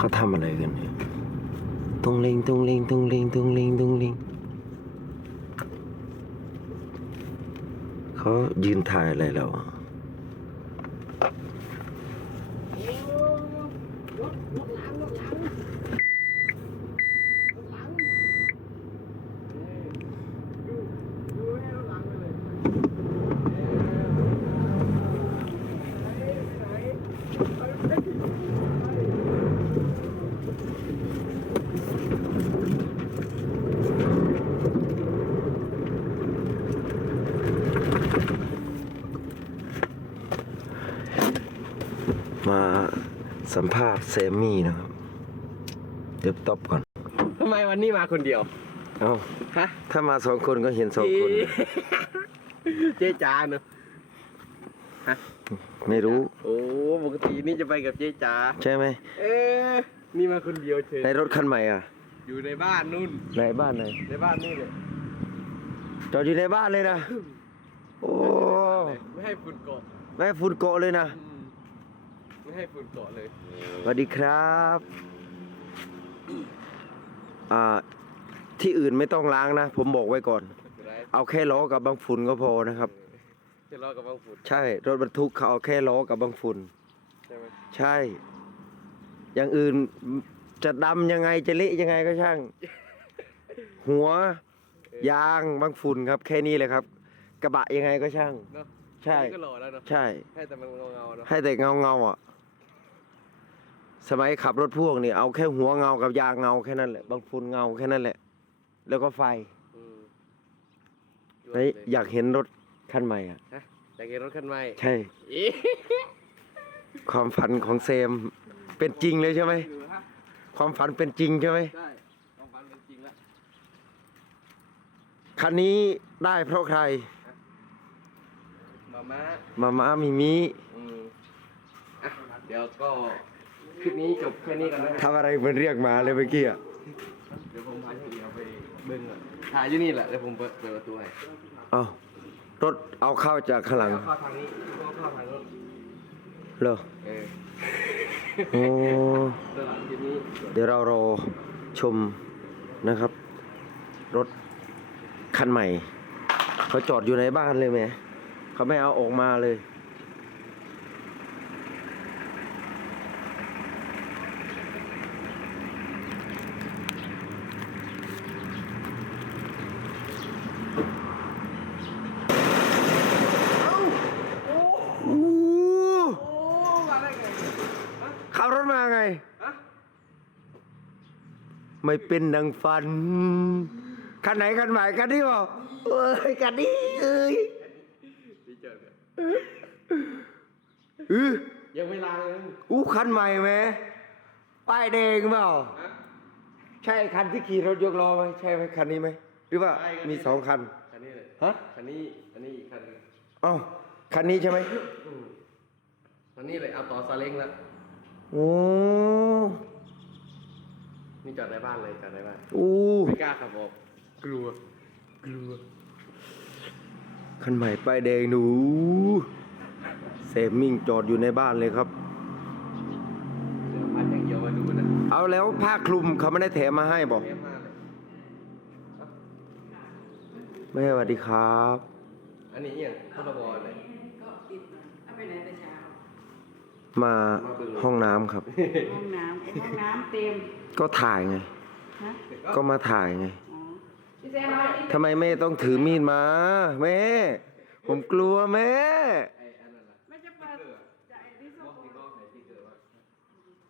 เขาทำอะไรกันเนี่ยตุงเลิงตุงเลิงตุงเลิงตุงเลิงตุงเลิงเขายืนถ่ายอะไรแล้วอะ มาสัมภาษณ์เซมี่นะครับ เดี๋ยวตอบก่อน ทำไมวันนี้มาคนเดียว เอ้า ฮะถ้ามาสองคนก็เห็นสองคน เจ๊จ๋าเนอะฮะไม่รู้ โอ้ปกตินี่จะไปกับเจ๊จ๋าใช่ไหม เอ๊ะนี่มาคนเดียวเฉยในรถคันใหม่อะ อยู่ในบ้านนู่น ในบ้านไหนในบ้านนี่เลยจอดอยู่ในบ้านเลยนะ โอ้ ไม่ให้ฝุ่นเกาะไม่ให้ฝุ่นเกาะเลยนะ อืม ไม่ให้ฝุ่นเกาะเลยสวัสดีครับอ่าที่อื่นไม่ต้องล้างนะ ผมบอกไว้ก่อนไรเอาแค่ล้อกับบางฝุ่นก็พอนะครับ จะรอกับบางฝุ่นใช่รถบรรทุกเขาเอาแค่ล้อกับบางฝุ่นใช่ไหมใช่ อย่างอื่นจะดำยังไงจะเละยังไงก็ช่าง หัวยางบางฝุ่นครับ แค่นี้เลยครับ กระบะยังไงก็ช่าง เนาะใช่อันนี้ก็หล่อแล้วเนาะใช่ ให้แต่มันเงาๆเนาะให้แต่เงาเงาๆอะ สมัยขับรถพ่วงนี่เอาแค่หัวเงากับยางเงาแค่นั้นแหละบางฝุ่นเงาแค่นั้นแหละ แล้วก็ไฟอืมเฮ้ยอยากเห็นรถคันใหม่อะฮะอยากเห็นรถคันใหม่ใช่ อีความฝันของเซมเป็นจริงเลยใช่ไหมดูฮะความฝันเป็นจริงใช่ไหม ใช่ต้องฟันเป็นจริงแล้วคันนี้ได้เพราะใคร มาม่ามาม่ามีมิอืมอะเดี๋ยวก็ คลิปนี้จบแค่นี้กันนะครับทำอะไรเหมือนเรียกมาเลยเมื่อกี้อะเดี๋ยวผมพาช่างเดียวไปเบิ้งก่อนถ่ายอยู่นี่แหละเดี๋ยวผมเปิดเปิดประตูให้เอารถเอาเข้าจากข้างหลังเอาเข้าทางนี้เอาเข้าทางนู้นเหรอเออโอ้ตัวหลังคลิปนี้เดี๋ยวเรารอชมนะครับ รถคันใหม่ เขาจอดอยู่ในบ้านเลยไหมเขาไม่เอาออกมาเลย โอ้ อู้ โอ้มาได้ไงฮะ ขับ รถมาไงฮะไม่เป็นดังฟัน คันไหนคันใหม่คันนี้บอกเอ้ยคันนี้เอ้ยพี่เจอกันอือยังไม่ล้างเลยอู้คันใหม่ไหมป้ายแดงเปล่าฮะใช่คันที่ขี่รถยกล้อไหมใช่ไหมคันนี้ไหม หรือว่าใช่คันนี้มีสองคัน คันนี้เลยฮะ คันนี้ อันนี้อีกคันหนึงเอ้าคันนี้ใช่ไหมอืมคันนี้เลยเอาต่อซาเล้งแล้ว โอ้นี่จอดในบ้านเลยจอดในบ้านอู้ไม่กล้าขับออกกลัว กลัวคันใหม่ป้ายแดงหนูเซมมิ่งจอดอยู่ในบ้านเลยครับ เดี๋ยวพันอย่างเดียวมาดูนะเอาแล้วผ้าคลุมเขาไม่ได้แถมมาให้บอกเทปมาเลยแม่สวัสดีครับ อันนี้อย่างพรบเลย ก็ปิดมาเอาไปไหนแต่เช้า มาห้องน้ำครับ ห้องน้ำไอ้ห้องน้ำเต็มก็ถ่ายไง ฮะก็มาถ่ายไงอ๋อพี่แซมเอาที่ทำไมแม่ต้องถือมีดมา แม่ ผมกลัวแม่ไอ้อันนั้นล่ะไม่จะเปิดจะไอ้ที่บส้อมกที่ก็ใส่ที่เกิดว่า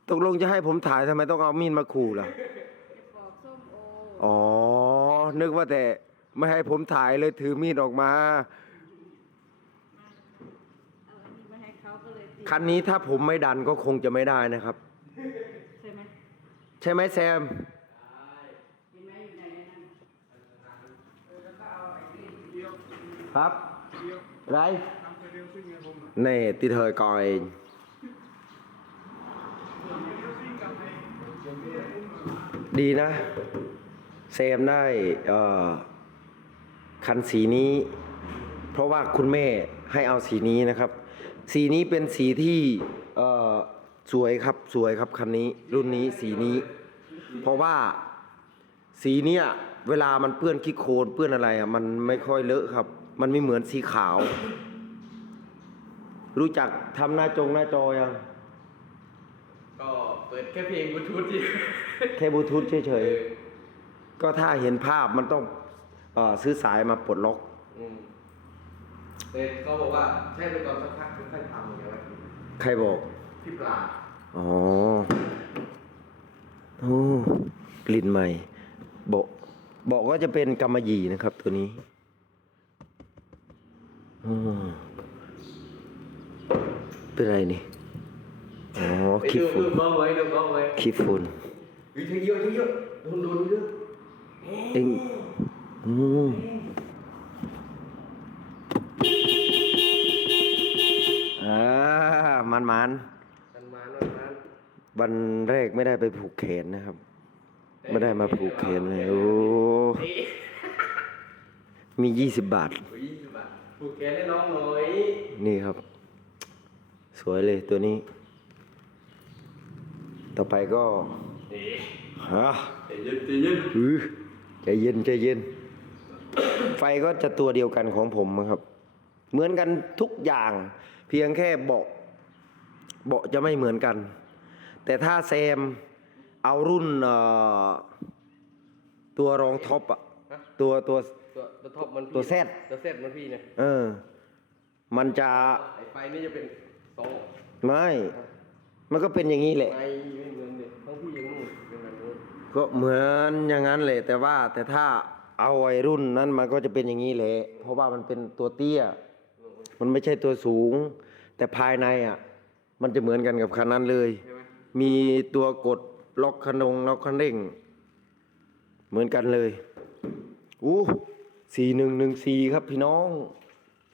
ตกลงจะให้ผมถ่ายทำไมต้องเอามีดมาขู่ล่ะ จะปอกส้มโออ๋อ นึกว่าแต่ไม่ให้ผมถ่ายเลยถือมีดออกมาเอาอันนี้มาให้เขาก็เลยติด คันนี้ถ้าผมไม่ดันก็คงจะไม่ได้นะครับ ใช่ไหมใช่ไหมแซม เห็นไหมอยู่ในนั้นเออแล้วก็เอาไอ้นี่ครับไรนี่ติเธอก่อนเองดีนะ เซมได้เอ่อคันสีนี้ เพราะว่าคุณแม่ให้เอาสีนี้นะครับ สีนี้เป็นสีที่เอ่อสวยครับสวยครับคันนี้ รุ่นนี้สีนี้ เพราะว่าสีเนี้ยเวลามันเปื้อนขี้โคลนเปื้อนอะไรอะมันไม่ค่อยเลอะครับ มันไม่เหมือนสีขาว รู้จักทำหน้าจงหน้าจอยังก็เปิดแค่เพลงบลูทูธที่แค่บลูทูธเฉยๆก็ถ้าเห็นภาพมันต้องเออซื้อสายมาปลดล็อก อืม แต่เขาบอกว่าใช้ไปก่อนสักพักค่อยๆทำอย่างเงี้ยว่าใครบอก พี่ปลาอ๋อโอ้กลิ่นใหม่เบาะเบาะก็จะเป็นกำมะหยี่นะครับ ตัวนี้อืมเป็นไรนี่ อ๋อไปขี้ดูฝุ่นดูกล้องไว้ดูกล้องไว้ขี้ฝุ่นเฮ้ยเยอะเยอะโดนโดนเยอะเอ็งอืม อ่ามันมันกันมาหน่อยนั้นๆวันแรกไม่ได้ไปผูกแขนนะครับ ไม่ได้มาผูกแขนเลยโอ้มียี่สิบบาทโอ้ยยี่สิบบาทผูกแขนให้น้องหน่อยนี่ครับ สวยเลยตัวนี้ ต่อไปก็นี่ฮะใจเย็นใจเย็นอือใจเย็นใจเย็น ไฟก็จะตัวเดียวกันของผมครับ เหมือนกันทุกอย่าง เพียงแค่เบาะเบาะจะไม่เหมือนกัน แต่ถ้าแซมเอารุ่นเอ่อตัวรองท็อปอะตัวตัวตัวตัวท็อปมันพี่ตัว Z ตัวเซตมันพี่เนี่ยเออ มันจะไอไฟนี่จะเป็นสองไม่ มันก็เป็นอย่างนี้แหละไฟไม่เหมือนเด็กทั้งพี่ยังนู่นเป็นแบบนู้นก็เหมือนอย่างนั้นเลยแต่ว่าแต่ถ้าเอาไอ้รุ่นนั้นมันก็จะเป็นอย่างนี้แหละเพราะว่ามันเป็นตัวเตี้ย มันไม่ใช่ตัวสูง แต่ภายในอะ มันจะเหมือนกันกับคันนั้นเลย ใช่ไหมมีตัวกดล็อกคันงล็อกคันเร่ง เหมือนกันเลยอู้สี่หนึ่งหนึ่งสี่ครับพี่น้อง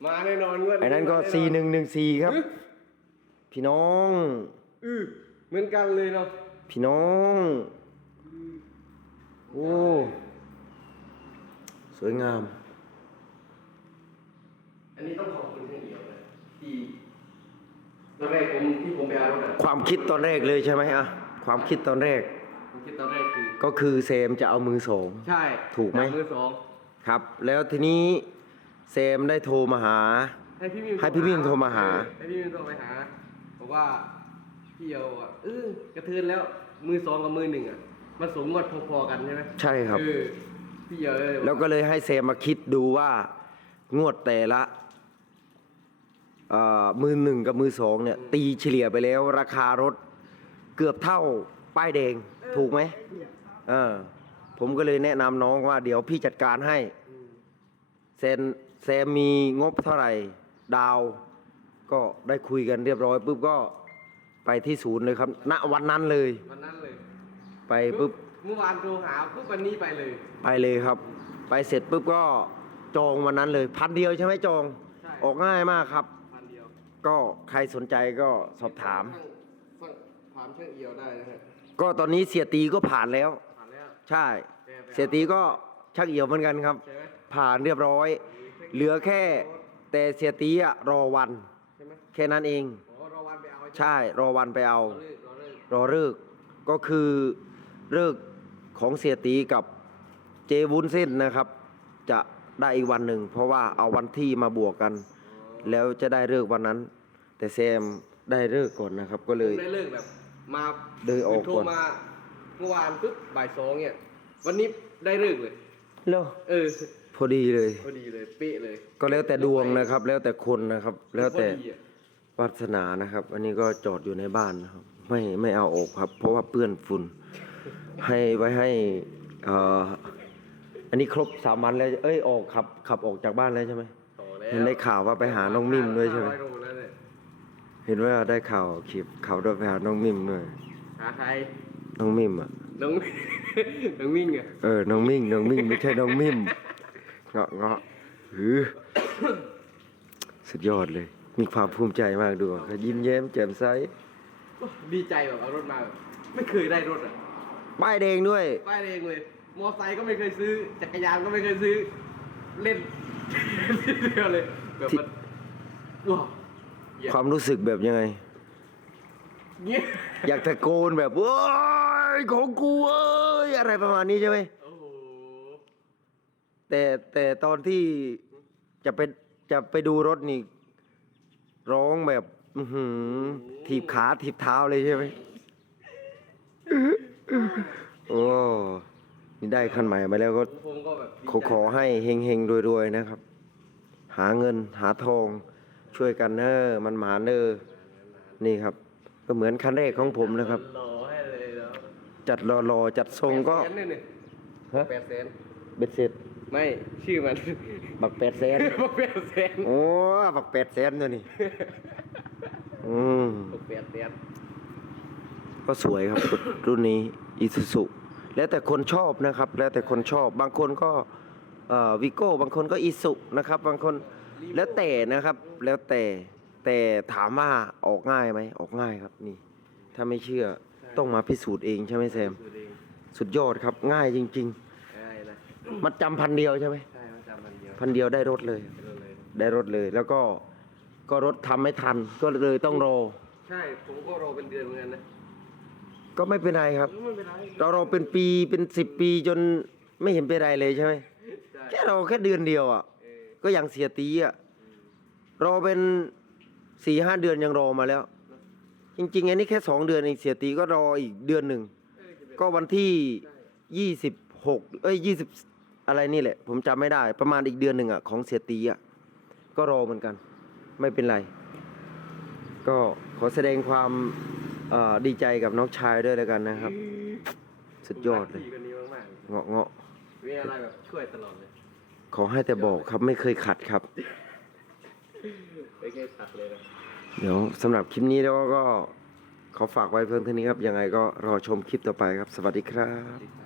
มาแน่นอนงวดไอ้นั้นก็มาแอสี่หนึ่งหนึ่งสี่ครับพี่น้อง อือเหมือนกันเลยเนาะพี่น้องโอ้สวยงาม อันนี้ต้องขอบคุณท่านเดียวเลยที่ตอนแรกผมที่ผมไปเอารถอะความคิดตอนแรกเลยใช่ไหมอะความคิดตอนแรกผมคิดตอนแรกคือก็คือเซมจะเอามือสอง ใช่ถูกไหมจับมือสองครับ แล้วทีนี้เซมได้โทรมาหา ให้พี่มิวให้พี่มิวโทรมาหาเออให้พี่มิวโทรไปหาบอกว่าพี่เอาอะเออกระเทือนแล้วมือสองกับมือหนึ่งอะมันสมงวดพอๆกันใช่ไหมใช่ครับ เออพี่เอาเลยแล้วก็เลยให้เซมมาคิดดูว่างวดแต่ละเอ่อ มือหนึ่งกับมือสองเนี่ยตีเฉลี่ยไปแล้วราคารถเกือบเท่าป้ายแดงถูกไหมเออผมก็เลยแนะนำน้องว่าเดี๋ยวพี่จัดการให้อืมเซนแซมมีงบเท่าไหร่ดาว ก็ได้คุยกันเรียบร้อยปุ๊บก็ไปที่ศูนย์เลยครับ ณวันนั้นเลย วันนั้นเลย ไปปุ๊บเมื่อวานโทรหาปุ๊บวันนี้ไปเลย ไปเลยครับ ไปเสร็จปุ๊บก็จองวันนั้นเลย พันเดียวใช่ไหมจองใช่ออกง่ายมากครับพันเดียว ก็ใครสนใจก็สอบถามช่างช่างถามช่างเอียวได้นะฮะก็ตอนนี้เสียตีก็ผ่านแล้ว ผ่านแล้ว ใช่ เสียตีก็ชักเอี่ยวเหมือนกันครับ ใช่ไหมผ่านเรียบร้อย เหลือแค่แต่เสียตีอะรอวัน ใช่ไหมแค่นั้นเอง อ๋อรอวันไปเอาใช่ รอวันไปเอา รอเลิกรอเลิกรอเลิกษ์ก็คือเลิกษ์ของเสียตีกับเจวุ้นเส้นนะครับ จะได้อีกวันหนึ่ง เพราะว่าเอาวันที่มาบวกกัน แล้วจะได้เลิกษ์วันนั้น แต่แซมได้เลิกษ์ก่อนนะครับ ก็เลยผมได้เลิกแบบมาเดินออกโทรก่อนมาเมื่อวานปุ๊บบ่ายสองเนี่ย วันนี้ได้เลิกเลย เล้วเออพอดีเลย พอดีเลยเป๊ะเลยก็แล้วแต่ดวงนะครับ แล้วแต่คนนะครับ แล้วแต่พอดีอะวาสนานะครับ อันนี้ก็จอดอยู่ในบ้านนะครับ ไม่ไม่เอาออกครับ เพราะว่าเปื้อนฝุ่นให้ไว้ให้เอ่ออันนี้ครบสามวันแล้ว เอ้ยออกขับขับออกจากบ้านแล้วใช่ไหม ต่อแล้วเห็นได้ข่าวว่าไปหาน้องมิมด้วยใช่ไหมร้อโลแล้ว เนี่ยเห็นว่าได้ข่าวคลิปข่าวด้วยไปหาน้องมิมด้วยหาใครน้องมิมอะ น้อง น้องมิ่งอะเออ น้องมิ่ง น้องมิ่งไม่ใช่น้องมิมเงาะเงาะหือ สุดยอดเลย มีความภูมิใจมากดูเขายิ้มแย้มแจ่มใสดีใจแบบเอารถมาแบบไม่เคยได้รถอะป้ายแดงด้วย ป้ายเองเลย มอไซค์ก็ไม่เคยซื้อ จักรยานก็ไม่เคยซื้อ เล่น เดียวเลยแบบมันว้าวเหี้ย ความรู้สึกแบบยังไงเงี้ยอยากตะโกนแบบเอ้ยของกูเอ้ยอะไรประมาณนี้ใช่ไหมโอ้โหแต่แต่ตอนที่จะไปจะไปดูรถนี่ ร้องแบบ อือหือถีบขาถีบเท้าเลยใช่ไหมโอ้นี่ได้คันใหม่มาแล้วก็ ผมก็แบบดีขอใจขอให้เฮงเฮงๆรวยๆนะครับ หาเงินหาทอง ช่วยกันเนอมันหมาเนอนี่ครับ ก็เหมือนคันแรกของผมนะครับ รอให้เลยแล้วจัดรอๆจัดทรงก็แปดแสนเนี่ยนี่ฮะแปดแสนเบ็ดเสร็จไม่ชื่อมันบักแปดแสนบอกแปดแสนโอ้บักแปดแสนตัวนี้ อืม บอกแปดแสนก็สวยครับ รุ่นนี้อีซูซุแล้วแต่คนชอบนะครับ แล้วแต่คนชอบ บางคนก็วิโก้ บางคนก็อีสุนะครับ บางคน แล้วแต่นะครับ แล้วแต่แต่ถามว่าออกง่ายไหมออกง่ายครับนี่ ถ้าไม่เชื่อต้องมาพิสูจน์เองใช่ไหมแซมสุดเองสุดยอดครับ ง่ายจริง ง่ายนะๆ มันจำพันเดียวใช่ไหมใช่มันจำมันเดียวพันเดียวได้รถเลยไปเลย ได้รถเลย แล้วก็ก็รถทำไม่ทัน ก็เลยต้องรอ ใช่ ผมก็รอเป็นเดือนเหมือนกันนะก็ไม่เป็นไรครับ ไม่เป็นไรเรารอเป็นปีเป็นสิบปีจนไม่เห็นเป็นไรเลยใช่ไหมใช่แค่เราแค่เดือนเดียวอะ เออก็ยังเสียตีอะรอเป็นสี่ห้าเดือนยังรอมาแล้ว จริงๆอันนี้แค่สองเดือนเองเสียตีก็รออีกเดือนหนึ่งเออจะเป็นก็วันที่ยี่สิบหกเอ้ยยี่สิบอะไรนี่แหละ ผมจำไม่ได้ ประมาณอีกเดือนหนึ่งอะของเสียตีอะก็รอเหมือนกัน ไม่เป็นไร ก็ขอแสดงความเอ่อดีใจกับน้องชายด้วยแล้วกันนะครับ สุดยอดเลย ผมรักพี่คนนี้มากเงาะเงาะๆมีอะไรแบบช่วยตลอดเลย ขอให้แต่บอกครับไม่เคยขัดครับ ไม่เคยขัดเลยนะเดี๋ยวสำหรับคลิปนี้แล้วก็ขอฝากไว้เพียงเท่านี้ครับ ยังไงก็รอชมคลิปต่อไปครับ สวัสดีครับติดครับ